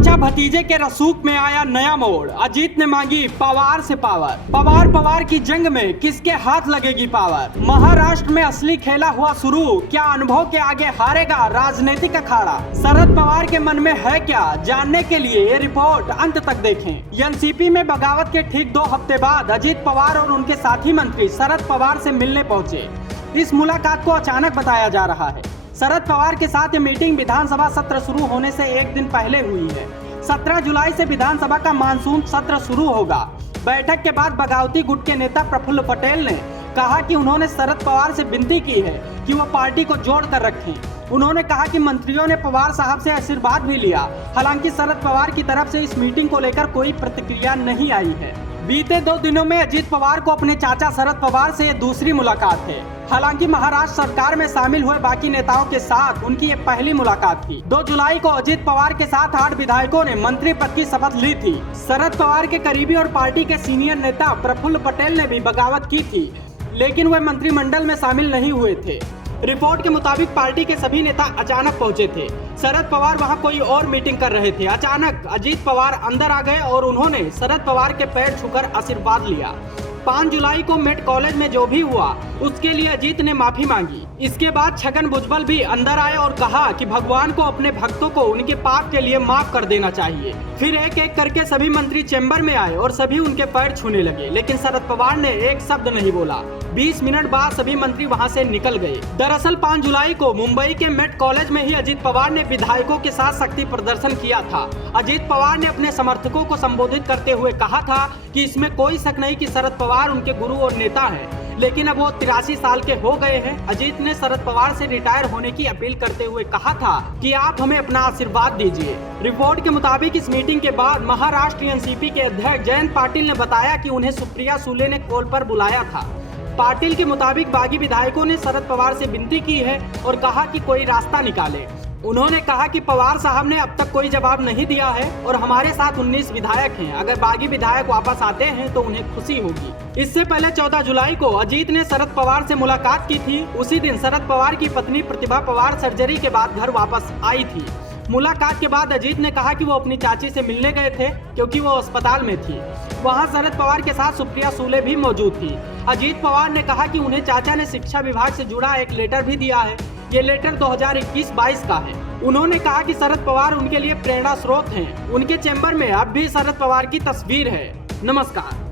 चाचा भतीजे के रसूख में आया नया मोड़। अजीत ने मांगी पवार से पावर। पवार की जंग में किसके हाथ लगेगी पावर। महाराष्ट्र में असली खेला हुआ शुरू। क्या अनुभव के आगे हारेगा राजनीतिक अखाड़ा। शरद पवार के मन में है क्या, जानने के लिए ये रिपोर्ट अंत तक देखें। एनसीपी में बगावत के ठीक 2 हफ्ते बाद अजीत पवार और उनके साथी मंत्री शरद पवार से मिलने पहुंचे। इस मुलाकात को अचानक बताया जा रहा है। शरद पवार के साथ ये मीटिंग विधानसभा सत्र शुरू होने से एक दिन पहले हुई है। 17 जुलाई से विधानसभा का मानसून सत्र शुरू होगा। बैठक के बाद बगावती गुट के नेता प्रफुल्ल पटेल ने कहा कि उन्होंने शरद पवार से विनती की है कि वो पार्टी को जोड़ कर रखें। उन्होंने कहा कि मंत्रियों ने पवार साहब से आशीर्वाद भी लिया। हालांकि शरद पवार की तरफ से इस मीटिंग को लेकर कोई प्रतिक्रिया नहीं आई है। बीते 2 दिनों में अजीत पवार को अपने चाचा शरद पवार से दूसरी मुलाकात है। हालांकि महाराष्ट्र सरकार में शामिल हुए बाकी नेताओं के साथ उनकी ये पहली मुलाकात थी। 2 जुलाई को अजीत पवार के साथ 8 विधायकों ने मंत्री पद की शपथ ली थी। शरद पवार के करीबी और पार्टी के सीनियर नेता प्रफुल्ल पटेल ने भी बगावत की थी, लेकिन वे मंत्रिमंडल में शामिल नहीं हुए थे। रिपोर्ट के मुताबिक पार्टी के सभी नेता अचानक पहुंचे थे। शरद पवार वहां कोई और मीटिंग कर रहे थे। अचानक अजीत पवार अंदर आ गए और उन्होंने शरद पवार के पैर छूकर आशीर्वाद लिया। 5 जुलाई को मेट कॉलेज में जो भी हुआ उसके लिए अजीत ने माफी मांगी। इसके बाद छगन भुजबल भी अंदर आए और कहा कि भगवान को अपने भक्तों को उनके पाप के लिए माफ कर देना चाहिए। फिर एक एक करके सभी मंत्री चैम्बर में आए और सभी उनके पैर छूने लगे, लेकिन शरद पवार ने एक शब्द नहीं बोला। 20 मिनट बाद सभी मंत्री वहां से निकल गए। दरअसल 5 जुलाई को मुंबई के मेट कॉलेज में ही अजीत पवार ने विधायकों के साथ शक्ति प्रदर्शन किया था। अजीत पवार ने अपने समर्थकों को संबोधित करते हुए कहा था कि इसमें कोई शक नहीं कि शरद पवार उनके गुरु और नेता हैं, लेकिन अब वो 83 साल के हो गए हैं। अजीत ने शरद पवार से रिटायर होने की अपील करते हुए कहा था कि आप हमें अपना आशीर्वाद दीजिए। रिपोर्ट के मुताबिक इस मीटिंग के बाद महाराष्ट्र एनसीपी के अध्यक्ष जयंत पाटिल ने बताया कि उन्हें सुप्रिया सुले ने कॉल पर बुलाया था। पाटिल के मुताबिक बागी विधायकों ने शरद पवार से विनती की है और कहा कि कोई रास्ता निकाले। उन्होंने कहा कि पवार साहब ने अब तक कोई जवाब नहीं दिया है और हमारे साथ 19 विधायक हैं। अगर बागी विधायक वापस आते हैं तो उन्हें खुशी होगी। इससे पहले 14 जुलाई को अजीत ने शरद पवार से मुलाकात की थी। उसी दिन शरद पवार की पत्नी प्रतिभा पवार सर्जरी के बाद घर वापस आई थी। मुलाकात के बाद अजीत ने कहा कि वो अपनी चाची से मिलने गए थे क्योंकि वो अस्पताल में थी। वहां शरद पवार के साथ सुप्रिया सुले भी मौजूद थी। अजीत पवार ने कहा कि उन्हें चाचा ने शिक्षा विभाग से जुड़ा एक लेटर भी दिया है। ये लेटर 2021-22 का है। उन्होंने कहा कि शरद पवार उनके लिए प्रेरणा स्रोत हैं। उनके चैम्बर में अब भी शरद पवार की तस्वीर है। नमस्कार।